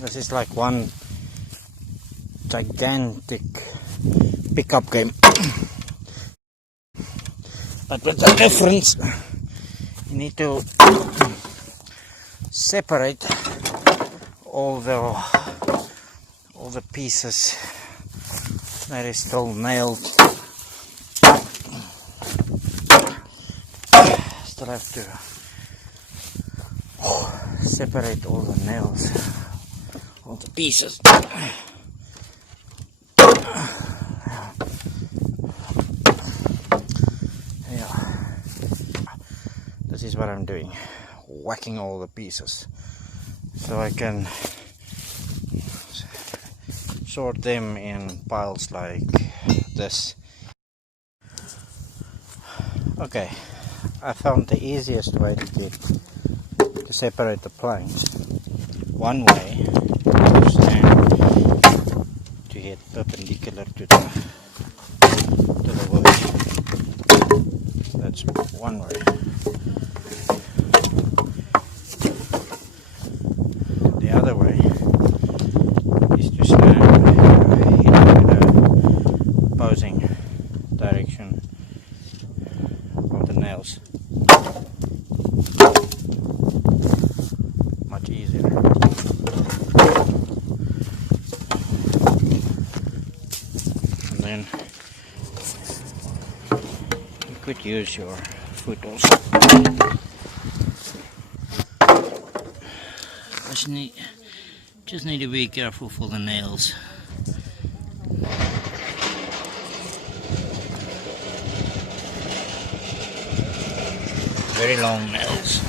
This is like one gigantic pickup game. But with the difference, you need to separate all the pieces that is still nailed. Still have to separate all the nails, all the pieces. This is what I'm doing, whacking all the pieces so I can sort them in piles like this. Okay, I found the easiest way to separate the planks. One way to stand to get perpendicular to the wood. That's one way. The other way is to stand in the opposing direction of the nails. Much easier. And then you could use your foot also. Just need to be careful for the nails. Very long nails.